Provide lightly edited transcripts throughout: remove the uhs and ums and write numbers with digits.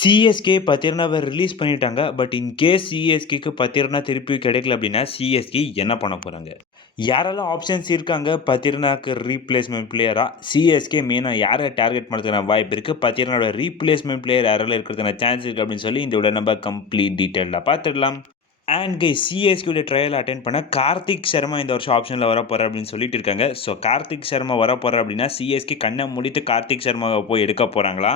CSK பத்திரனாவ release பண்ணிட்டாங்க. But in case சிஎஸ்கேக்கு Pathirana திருப்பி கிடைக்கல அப்படின்னா, சிஎஸ்கே என்ன பண்ண போறாங்க? யாரெல்லாம் ஆப்ஷன்ஸ் இருக்காங்க பத்திரனாக்கு ரீப்ளேஸ்மென்ட் பிளேயரா? சிஎஸ்கே மெயினா யார டார்கெட் பண்றதுக்கான வாய்ப்பு இருக்கு? பத்திரனாவோட ரீப்ளேஸ்மென்ட் பிளேயர் யாரெல்லாம் இருக்கிறதுக்கான சான்ஸ் இருக்கு அப்படின்னு சொல்லி இந்த விட நம்ம கம்ப்ளீட் டீட்டெயிலா பார்த்துடலாம். அண்ட் கைஸ் சிஎஸ்கேவுடைய ட்ரையல் அட்டெண்ட் பண்ண கார்த்திக் சர்மா இந்த வருஷம் ஆப்ஷனில் வரப்போறார் அப்படின்னு சொல்லிட்டு இருக்காங்க. ஸோ கார்த்திக் சர்மா வரப்போறார் அப்படின்னா சிஎஸ்கே கண்ணை முடித்து கார்த்திக் சர்மாவை போய் எடுக்க போறாங்களா?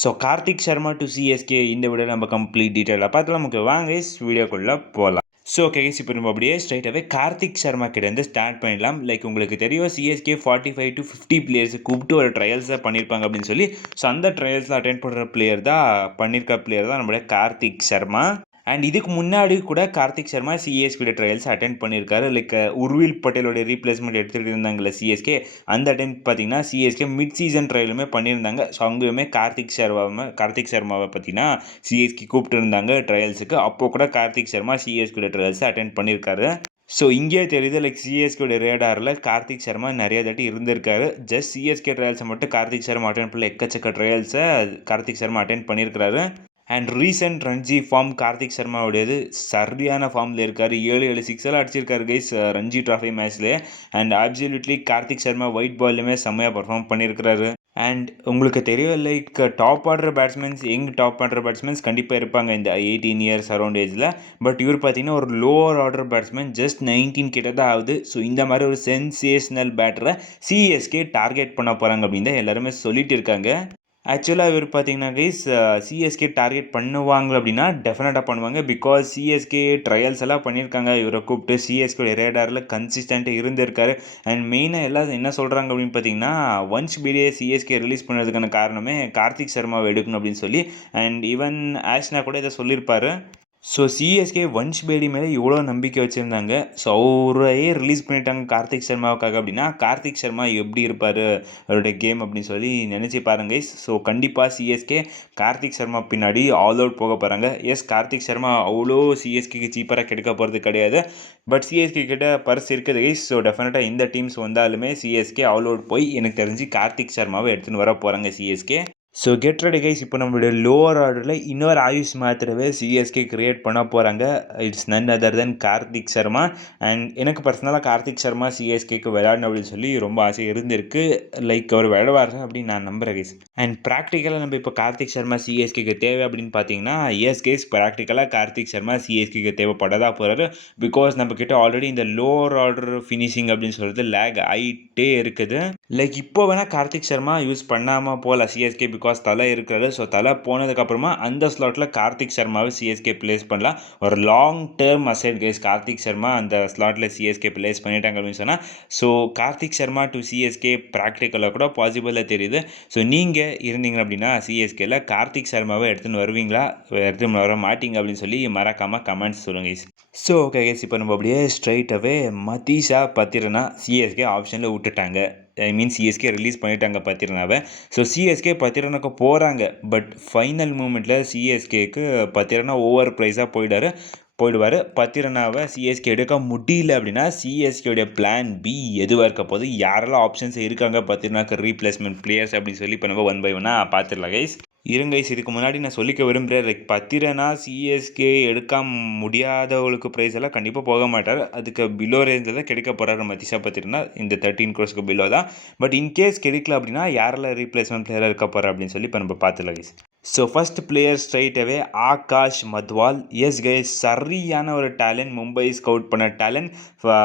So Karthik Sharma to CSK இந்த வீடியோ நம்ம கம்ப்ளீட் டீட்டெயிலாக பார்க்கலாம். நமக்கு வாங்க வீடியோக்குள்ளே போகலாம். ஸோ கேஸ் இப்போ நம்ம அப்படியே ஸ்ட்ரைட்டாகவே கார்த்திக் சர்மா கிட்டேருந்து ஸ்டார்ட் பண்ணிடலாம். லைக் உங்களுக்கு தெரியும் சிஎஸ்கே 45 to 50 பிளேயர்ஸ் கூப்பிட்டு ஒரு ட்ரையல்ஸ் தான் பண்ணியிருப்பாங்க அப்படின்னு சொல்லி. ஸோ அந்த ட்ரையல்ஸில் அட்டென்ட் பண்ணுற பிளேயர் தான் நம்மளுடைய கார்த்திக் சர்மா. அண்ட் இதுக்கு முன்னாடி கூட Karthik Sharma CSK trials attend பண்ணியிருக்காரு. லைக் உர்வில் பட்டேலோட ரீப்ளேஸ்மெண்ட் எடுத்துகிட்டு இருந்தாங்கல்ல சிஎஸ்கே, அந்த டைம் பார்த்தீங்கன்னா சிஎஸ்கே மிட் சீசன் ட்ரையலுமே பண்ணியிருந்தாங்க. ஸோ அங்கேயுமே கார்த்திக் சர்மாவை பார்த்தீங்கன்னா சிஎஸ்கே கூப்பிட்டு இருந்தாங்க ட்ரையல்ஸுக்கு. அப்போ கூட Karthik Sharma CSK trials attend பண்ணியிருக்காரு. ஸோ இங்கே தெரியுது லைக் சிஎஸ்கேடைய ரேடாரில் கார்த்திக் சர்மா நிறைய தாட்டி இருந்திருக்காரு. ஜஸ்ட் சிஎஸ்கே ட்ரையல்ஸை மட்டும் கார்த்திக் சர்மா அட்டென்ட் பண்ணல, எக்கச்சக்க ட்ரையல்ஸை கார்த்திக் சர்மா அட்டென்ட் பண்ணியிருக்காரு. And recent Ranji form Karthik சர்மாவுடையது சரியான ஃபார்மில் இருக்கார். 7 சிக்ஸெல்லாம் அடிச்சிருக்காரு கைஸ் ரஞ்சி ட்ராஃபி மேட்ச்லேயே. And absolutely Karthik Sharma white பால்லையுமே செம்மையாக பர்ஃபார்ம் பண்ணியிருக்கிறாரு. அண்ட் உங்களுக்கு தெரியும் லைக் டாப் ஆர்டர் பேட்ஸ்மென்ஸ் கண்டிப்பாக இருப்பாங்க இந்த 18 இயர்ஸ் அரௌண்ட் ஏஜில். பட் இவர் பார்த்தீங்கன்னா ஒரு லோவர் ஆர்டர் பேட்ஸ்மேன், ஜஸ்ட் 19 கிட்ட தான் ஆகுது. ஸோ இந்த மாதிரி ஒரு சென்சேஷனல் பேட்டரை சிஎஸ்கே டார்கெட் பண்ண போகிறாங்க அப்படின்னு தான் எல்லாருமே சொல்லிட்டு இருக்காங்க. ஆக்சுவலாக இவர் பார்த்தீங்கன்னா கைஸ் சிஎஸ்கே டார்கெட் பண்ணுவாங்க அப்படின்னா டெஃபினட்டாக பண்ணுவாங்க. பிகாஸ் சிஎஸ்கே ட்ரையல்ஸ் எல்லாம் பண்ணியிருக்காங்க. இவரை கூப்பிட்டு சிஎஸ்கே ரேடாரில் கன்சிஸ்டண்ட்டாக இருந்திருக்காரு. அண்ட் மெயினாக எல்லாம் என்ன சொல்கிறாங்க அப்படின்னு பார்த்தீங்கன்னா, ஒன்ஸ் பிடிஏ சிஎஸ்கே ரிலீஸ் பண்ணுறதுக்கான காரணமே கார்த்திக் சர்மாவை எடுக்கணும் அப்படின்னு சொல்லி. அண்ட் ஈவன் ஆஷ்னா கூட இதை சொல்லியிருப்பாரு. ஸோ சிஎஸ்கே வன்ஷ் பேடி மேலே இவ்வளோ நம்பிக்கை வச்சுருந்தாங்க. ஸோ அவரையே ரிலீஸ் பண்ணிட்டாங்க கார்த்திக் சர்மாவுக்காக அப்படின்னா கார்த்திக் சர்மா எப்படி இருப்பார் அவருடைய கேம் அப்படின்னு சொல்லி நினச்சி பாருங்க. ஸோ கண்டிப்பாக சிஎஸ்கே கார்த்திக் சர்மா பின்னாடி ஆல் அவுட் போக போகிறாங்க. எஸ், கார்த்திக் சர்மா அவ்வளோ சிஎஸ்கேக்கு சீப்பராக கிடைக்க போகிறது கிடையாது. பட் சிஎஸ்கே கிட்ட பர்ஸ் இருக்குது கைஸ். ஸோ டெஃபினட்டாக இந்த டீம்ஸ் வந்தாலுமே சிஎஸ்கே ஆல் அவுட் போய் எனக்கு தெரிஞ்சு கார்த்திக் சர்மாவை எடுத்துன்னு வர போகிறாங்க CSK. So get ready guys. இப்போ நம்மளுடைய லோவர் ஆர்டரில் இன்னொரு ஆயுஷ் மாத்திரவே சிஎஸ்கே கிரியேட் பண்ண போகிறாங்க. It's none other than Karthik Sharma. And எனக்கு பர்சனலாக கார்த்திக் சர்மா சிஎஸ்கேக்கு விளையாடணும் அப்படின்னு சொல்லி ரொம்ப ஆசை இருந்திருக்கு. லைக் அவர் விளையாடுவார் அப்படின்னு நான் நம்புகிறேன் கைஸ். அண்ட் ப்ராக்டிக்கலாக நம்ம இப்போ கார்த்திக் சர்மா சிஎஸ்கேக்கு தேவை அப்படின்னு பார்த்தீங்கன்னா, எஸ் கைஸ், ப்ராக்டிக்கலாக கார்த்திக் சர்மா சிஎஸ்கேக்கு தேவைப்படதா போகிறாரு. பிகாஸ் நம்ம கிட்ட ஆல்ரெடி இந்த லோவர் ஆர்டர் ஃபினிஷிங் அப்படின்னு சொல்கிறது லேக் ஆகிட்டே இருக்குது. லைக் இப்போ வேணால் கார்த்திக் சர்மா யூஸ் பண்ணாமல் போகல சிஎஸ்கே, பிகாஸ் தலை இருக்கிறது. ஸோ தலை போனதுக்கப்புறமா அந்த ஸ்லாட்டில் கார்த்திக் சர்மாவை சிஎஸ்கே பிளேஸ் பண்ணலாம். ஒரு long term aside guys. Karthik Sharma அந்த ஸ்லாட்டில் சிஎஸ்கே பிளேஸ் பண்ணிட்டாங்க அப்படின்னு சொன்னால், so Karthik Sharma to CSK ப்ராக்டிக்கலாக கூட பாசிபிளாக தெரியுது. ஸோ நீங்கள் இருந்தீங்க அப்படின்னா சிஎஸ்கேல கார்த்திக் சர்மாவை எடுத்துன்னு வருவீங்களா, எடுத்துன்னு வர மாட்டீங்க அப்படின்னு சொல்லி மறக்காமல் கமெண்ட்ஸ் சொல்லுங்கள் கைஸ். ஸோ ஓகே கைஸ், இப்போ நம்ம அப்படியே ஸ்ட்ரைட்டாகவே மதீஷா பத்திரனா சிஎஸ்கே ஆப்ஷனில் விட்டுட்டாங்க. சிஎஸ்கே ரிலீஸ் பண்ணிட்டாங்க பத்திரனாவை. ஸோ சிஎஸ்கே பத்திரனாக்கு போகிறாங்க. பட் ஃபைனல் மூமெண்ட்டில் சிஎஸ்கேக்கு பத்திரனா ஓவர் ப்ரைஸாக போயிடுவார். பத்திரனாவை சிஎஸ்கே எடுக்க முடியல அப்படின்னா சிஎஸ்கேடைய பிளான் பி எதுவாக இருக்க போது, யாரெல்லாம் ஆப்ஷன்ஸ் இருக்காங்க பத்திரனாக்கு ரீப்ளேஸ்மெண்ட் பிளேயர்ஸ் அப்படின்னு சொல்லி இப்போ நம்ம 1 by 1 பார்த்துடலாம் கைஸ். இருங்க கைஸ், இதுக்கு முன்னாடி நான் சொல்லிக்க விரும்புகிறேன், லைக் பத்திரனா சிஎஸ்கே எடுக்க முடியாதவங்களுக்கு ப்ரைஸ் எல்லாம் கண்டிப்பாக போக மாட்டார். அதுக்கு பிலோ ரேஞ்சில் தான் கிடைக்க போகிறாரு மதீஷா பத்திரனா. இந்த 13 crores பிலோ தான். பட் இன்கேஸ் கிடைக்கல அப்படின்னா யாரெல்லாம் ரீப்ளேஸ்மெண்ட் பிளேயராக இருக்க போகிறார் அப்படின்னு சொல்லி இப்போ நம்ம பார்த்துலாம் கைஸ். ஸோ ஃபர்ஸ்ட் பிளேயர் ஸ்ட்ரைட்டாகவே ஆகாஷ் மத்வால். எஸ் கைஸ், சரியான ஒரு டேலண்ட், மும்பை ஸ்கவுட் பண்ண டேலண்ட்.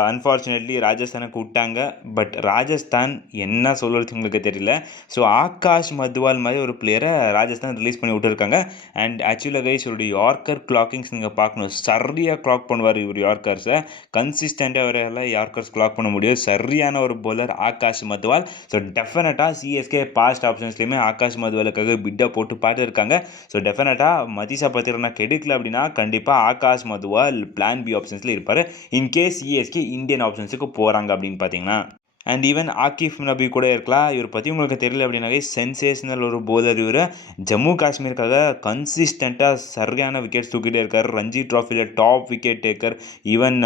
அன்ஃபார்ச்சுனேட்லி ராஜஸ்தானுக்கு விட்டாங்க. பட் ராஜஸ்தான் என்ன சொல்கிறது உங்களுக்கு தெரியல. ஸோ ஆகாஷ் மத்வால் மாதிரி ஒரு பிளேயரை ராஜஸ்தான் ரிலீஸ் பண்ணி விட்டுருக்காங்க. அண்ட் ஆக்சுவலாக கைஸ் இவருடைய யார்க்கர் கிளாக்கிங்ஸ் நீங்கள் பார்க்கணும். சரியாக கிளாக் பண்ணுவார் இவர் யார்க்கர்ஸை. கன்சிஸ்டண்ட்டாக அவரால் யார்க்கர்ஸ் கிளாக் பண்ண முடியும். சரியான ஒரு பவுலர் ஆகாஷ் மத்வால். ஸோ டெஃபினட்டாக சிஎஸ்கே பாஸ்ட் ஆப்ஷன்ஸ்லேயுமே ஆகாஷ் மத்வாலுக்காக பிட்டை போட்டு பார்த்துருக்காங்க. ஸோ டெஃபினட்டாக மதீஷா பத்திரனா கெடுக்கல அப்படின்னா கண்டிப்பாக ஆகாஷ் மத்வால் பிளான் பி ஆப்ஷன்ஸில் இருப்பார். இன்கேஸ் சிஎஸ்கே இந்தியன் ஆப்ஷன்ஸுக்கு போகிறாங்க அப்படின்னு பார்த்தீங்கன்னா. அண்ட் ஈவன் ஆகிஃப் நபி கூட இருக்கலாம். இவர் பற்றி உங்களுக்கு தெரியல அப்படின்னாவே சென்சேஷனல் ஒரு போலர். இவர் ஜம்மு காஷ்மீருக்காக கன்சிஸ்டண்ட்டாக சரியான விக்கெட்ஸ் தூக்கிட்டே இருக்கார். ரஞ்சி ட்ராஃபியில் top wicket taker. Even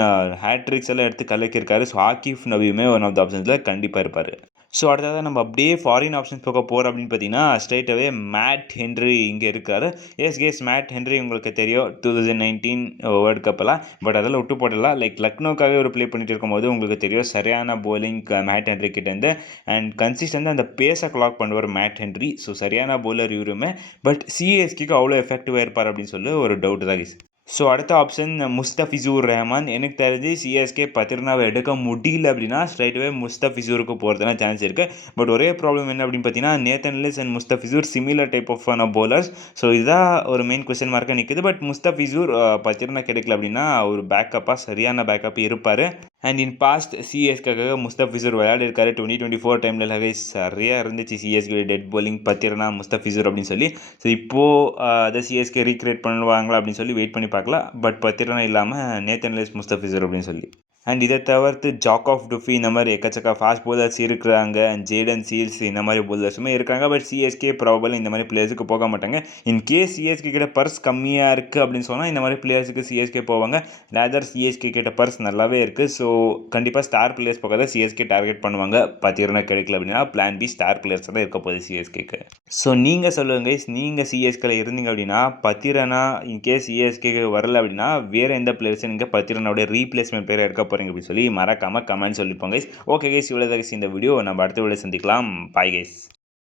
hat-tricks எல்லாம் எடுத்து கலக்கியிருக்காரு. ஸோ ஆகிஃப் நபியுமே ஒன் ஆஃப் த ஆப்ஷன்ஸில் கண்டிப்பாக இருப்பார். ஸோ அடுத்ததாக நம்ம அப்படியே ஃபாரின் ஆப்ஷன்ஸ் பக்கம் போகிறோம் அப்படின்னு பார்த்தீங்கன்னா ஸ்ட்ரைட்டாகவே மேட் ஹென்ரி இங்கே இருக்காரு. எஸ் மேட் ஹென்ரி உங்களுக்கு தெரியும் 2019 வேர்ல்டு கப்பெல்லாம். பட் அதெல்லாம் விட்டு போடலாம். லைக் லக்னோக்காகவே ஒரு ப்ளே பண்ணிட்டு இருக்கும்போது உங்களுக்கு தெரியும் சரியான போலிங் மேட் ஹென்ரி கிட்டேருந்து அண்ட் கன்சிஸ்டண்டாக அந்த பேஸை கிளாக் பண்ணுவார் மேட் ஹென்ரி. ஸோ சரியான போலர் இவருமே. பட் சிஎஸ்கேக்கு அவ்வளோ எஃபெக்டிவாக இருப்பார் அப்படின்னு சொல்லி ஒரு டவுட் தான். ஸோ அடுத்த ஆப்ஷன் முஸ்தபிசூர் ரஹ்மான். எனக்கு தெரிஞ்சு சிஎஸ்கே பத்திரனாவை எடுக்க முடியல அப்படின்னா ஸ்ட்ரைட்டாகவே முஸ்தபிசூருக்கு போகிறதுனா சான்ஸ் இருக்குது. பட் ஒரே ப்ராப்ளம் என்ன அப்படின்னு பார்த்தீங்கன்னா Nathan Ellis and Mustafizur similar type of bowlers. So இதுதான் ஒரு மெயின் கொஸ்டின் மார்க்காக நிற்குது. பட் முஸ்தபிசூர் பத்திரனா கிடைக்கல அப்படின்னா ஒரு பேக்கப்பாக சரியான பேக்கப் இருப்பார். அண்ட் இன் பாஸ்ட் சிஎஸ்கேக்காக முஸ்தபிசூர் விளையாடிருக்காரு 2024 டைமில். சரியாக இருந்துச்சு CSK death bowling Pathirana Mustafizur அப்படின்னு சொல்லி. ஸோ இப்போது அதை சிஎஸ்கே ரீக்ரியேட் பண்ணுவாங்களா அப்படின்னு சொல்லி வெயிட் பண்ணி பார்க்கலாம். பட் பத்திரனா இல்லாமல் நேத்தன் எல்லிஸ் முஸ்தபிசூர் அப்படின்னு சொல்லி. அண்ட் இதை தவிர்த்து ஜாக் ஆஃப் டுஃபி இந்த மாதிரி எக்கச்சக்க ஃபாஸ்ட் போலர்ஸ் இருக்கிறாங்க. அண்ட் ஜேடன் சீல்ஸ் இந்த மாதிரி போலர்ஸுமே இருக்காங்க. பட் சிஎஸ்கே ப்ராபபிள் இந்த மாதிரி பிளேயர்ஸுக்கு போக மாட்டாங்க. இன்கேஸ் சிஎஸ்கே கிட்ட பர்ஸ் கம்மியாக இருக்குது அப்படின்னு சொன்னால் இந்த மாதிரி பிளேயர்ஸுக்கு சிஎஸ்கே போவாங்க. ரேதர் சிஎஸ்கே கிட்ட பர்ஸ் நல்லாவே இருக்குது. ஸோ கண்டிப்பாக ஸ்டார் பிளேயர்ஸ் பக்கம் தான் சிஎஸ்கே டார்கெட் பண்ணுவாங்க. பத்திரனா கிடைக்கல அப்படின்னா பிளான் பி ஸ்டார் பிளேயர்ஸ் தான் இருக்க போகுது சிஎஸ்கேக்கு. ஸோ நீங்கள் சொல்லுங்கள் கைஸ், நீங்கள் சிஎஸ்கேல இருந்தீங்க அப்படின்னா பத்திரனா இன்கேஸ் சிஎஸ்கேக்கு வரல அப்படின்னா வேறு எந்த பிளேயர்ஸும் நீங்கள் பத்திரனாவோட ரீப்ளேஸ்மெண்ட் பேர் இருக்க போகிறீங்க அப்படின்னு சொல்லி மறக்காமல் கமெண்ட் சொல்லிப்போங்க கைஸ். ஓகே கைஸ், இவ்வளோ கைஸ் இந்த வீடியோ. நம்ம அடுத்த வீடியோ சந்திக்கலாம். Bye guys.